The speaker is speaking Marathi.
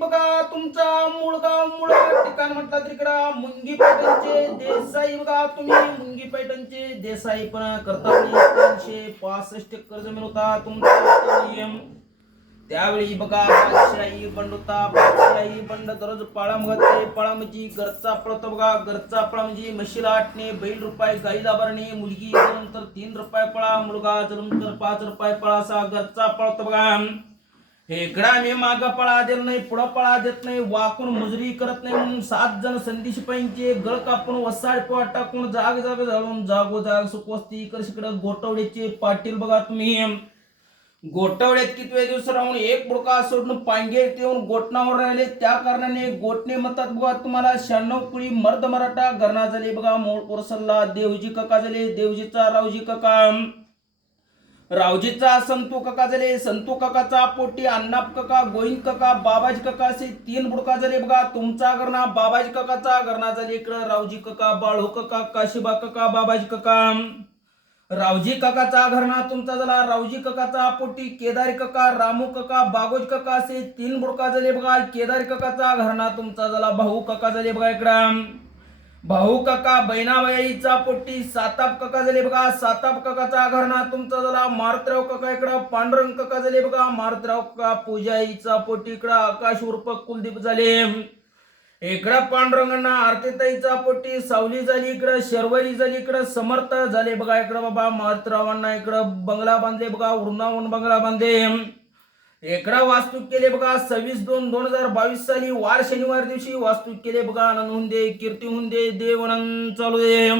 बघा तुमचा मूळ ठिकाण म्हटलं तर इकडं मुंगी पैठणचे देसाई बघा तुम्ही मुंगी पैठणचे देसाई पण करता 365 एकर जमीन होता तुमचा नियम त्यावेळी बघा बादशाही बंड होता बादशाही बंड दररोज पाळा मगते पाळा म्हणजे घरचा पळतो बघा घरचा पळा म्हणजे म्हशीला आटणे बैल रुपये गाईला भरणे मुलगी जन्म तर 3 रुपये पळा मुलगा जन्म तर 5 रुपये पळा असा घरचा पळतो बघा हे ग्रामी माग पळा देत नाही पुढं पळा देत नाही वाकून मजुरी करत नाही म्हणून 7 जण संधी शिपाईंचे गळ कापून वसाड पोट टाकून जाग जाग जाळून जागोजाग सुखवस्ती इकडे गोटवड्याचे पाटील बघा तुम्ही गोटवड्यात कितवे दिवस राहून एक बुडका सोडून पांगेर येऊन गोटणावर राहिले त्या कारणाने गोटणे म्हणतात बघा तुम्हाला 96 कुळी मर्द मराठा घरणा झाले बघा मूळ पोरसल्ला देवजी काका झाले देवजीचा रावजी काका रावजीचा संतू काका झाले संतू काकाचा पोटी अण्णाप काका गोविंद काका बाबाजी काका असे 3 बुडका झाले बघा तुमचा घरणा बाबाजी काकाचा घरणा झाले इकडं रावजी काका बाळू काका काशीबा काका बाबाजी काका रावजी काकाचा घरणा तुमचा झाला रावजी काकाचा पोटी केदारी काका रामू काका बागोज काका असे 3 बुडका झाले बघा केदारी काकाचा घरणा तुमचा झाला भाऊ काका झाले बघा इकडं भाऊ काका बहिणाबाईचा पोटी साताप काका झाले बघा साताप काकाचा घरणा तुमचा झाला मारुतराव काका इकडं पांडुरंग काका झाले बघा मारुतराव काका पूजाईचा पोटी इकडं आकाश उर्फ कुलदीप झाले इकडं पांडुरंगांना आरतीताईचा पोटी सावली झाली इकडं शर्वरी झाली इकडं समर्थ झाले बघा इकडं बाबा मारुतरावांना इकडं बंगला बांधले बघा वृंदावन बंगला बांधले इकडं वास्तू केले बघा 26/2/2022 साली वार शनिवार दिवशी वास्तू केले बघा आनंद हुंदे कीर्ती हुंदे देवनंद चालू दे